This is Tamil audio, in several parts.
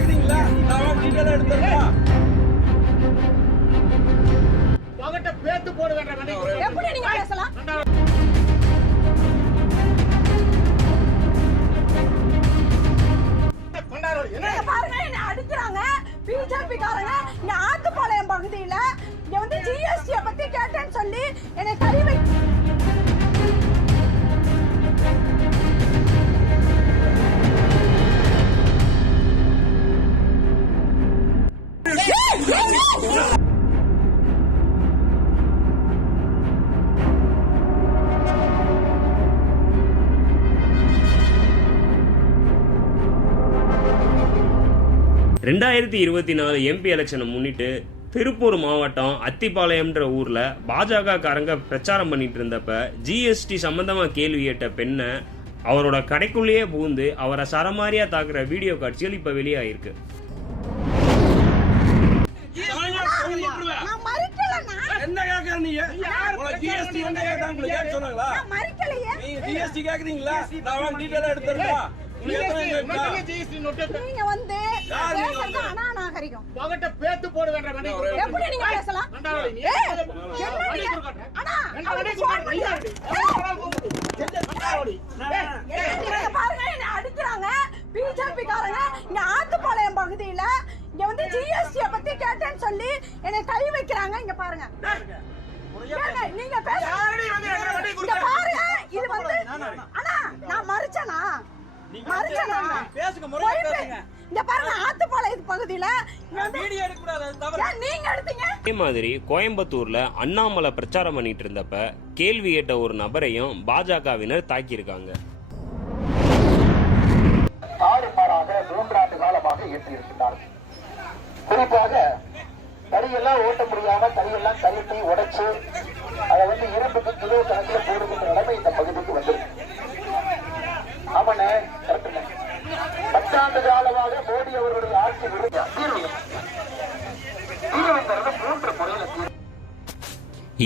கேக்குறீங்களா? நான் டீடைலா எடுத்துறேன். பகட்ட பேத்து போட வேண்டாம். எப்படி நீங்க பேசலாம்? நீங்க பாருங்க, என்ன அடிக்கிறாங்க பிஜேபி காரங்க. இங்க ஆத்துப்பாளையம் பகுதியில இங்க வந்து ஜிஎஸ்டி பத்தி கேட்டேன்னு சொல்லி என்னை கை வை. ரெண்டாயிரத்தி 24 எம்பி எலெக்ஷனை முன்னிட்டு திருப்பூர் மாவட்டம் அத்திப்பாளையம்ன்ற ஊர்ல பாஜக காரங்க பிரச்சாரம் பண்ணிட்டு இருந்தப்ப ஜிஎஸ்டி சம்பந்தமா கேள்வி கேட்ட பெண்ணை அவரோட கடைக்குள்ளேயே புகுந்து அவரை சரமாரியா தாக்குற வீடியோ காட்சிகள் இப்ப வெளியாயிருக்கு. என்ன கேக்குற நீங்க? ஜிஎஸ்டி என்ன கேக்குறாங்க உங்களுக்கு கேட்க சொன்னாங்களா? நீங்க ஜிஎஸ்டி கேக்குறீங்களா? நான் டீடைலா எடுத்துறேன். நீங்க வந்து அநாகரிகம். பகட்ட பேத்து போட வேண்டாம். எப்படி நீங்க பேசலாம்? பாருங்க, என்ன அடிக்கிறாங்க பிஜேபி காரங்க. இங்க ஆத்துப்பாளையம் பகுதியில இங்க வந்து ஜிஎஸ்டி பத்தி கேட்டேன்னு சொல்லி என்னை கை வைக்கிறாங்க. இங்க பாருங்க, நீங்க பேசுங்க பாருங்க. இது வந்து அண்ணா நான் மறுச்சனா அதே மாதிரி கோயம்புத்தூர்ல அண்ணாமலை பிரச்சாரம் பண்ணிட்டு இருந்தப்ப கேள்வி கேட்ட ஒரு நபரையும் பாஜகவினர் தாக்கியிருக்காங்க. 6 மாறாக 3 ஆண்டு காலமாக ஏற்றியிருக்கிறார்கள். குறிப்பாக தறியெல்லாம் ஓட்ட முடியாம தறியெல்லாம் கழட்டி உடைச்சு அதை வந்து இரும்புக்கு கிலோ கணக்கில் போடுகின்ற நிலைமை இந்த பகுதிக்கு வந்திருக்கு. ஆமாண்ணே, 10 ஆண்டு காலமாக மோடி அவர்களுடைய ஆட்சி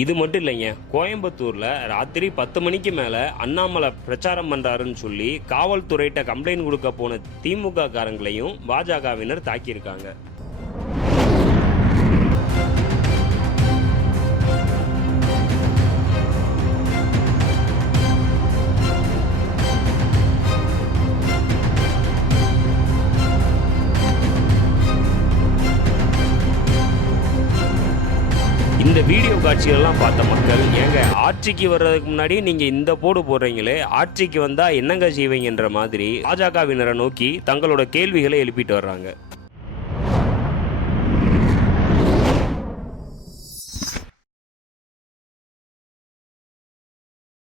இது மட்டும் இல்லைங்க, கோயம்புத்தூர்ல ராத்திரி 10 மணிக்கு மேல அண்ணாமலை பிரச்சாரம் பண்றாருன்னு சொல்லி காவல்துறையிட்ட கம்ப்ளைண்ட் கொடுக்க போன திமுக காரங்களையும் பாஜகவினர் தாக்கியிருக்காங்க. இந்த வீடியோ காட்சிகள்லாம் பார்த்த மக்கள், ஏங்க ஆட்சிக்கு வர்றதுக்கு முன்னாடி நீங்க இந்த போடு போடுறீங்களே, ஆட்சிக்கு வந்தா என்னங்க செய்வீங்கன்ற மாதிரி பாஜகவினரை நோக்கி தங்களோட கேள்விகளை எழுப்பிட்டு வர்றாங்க.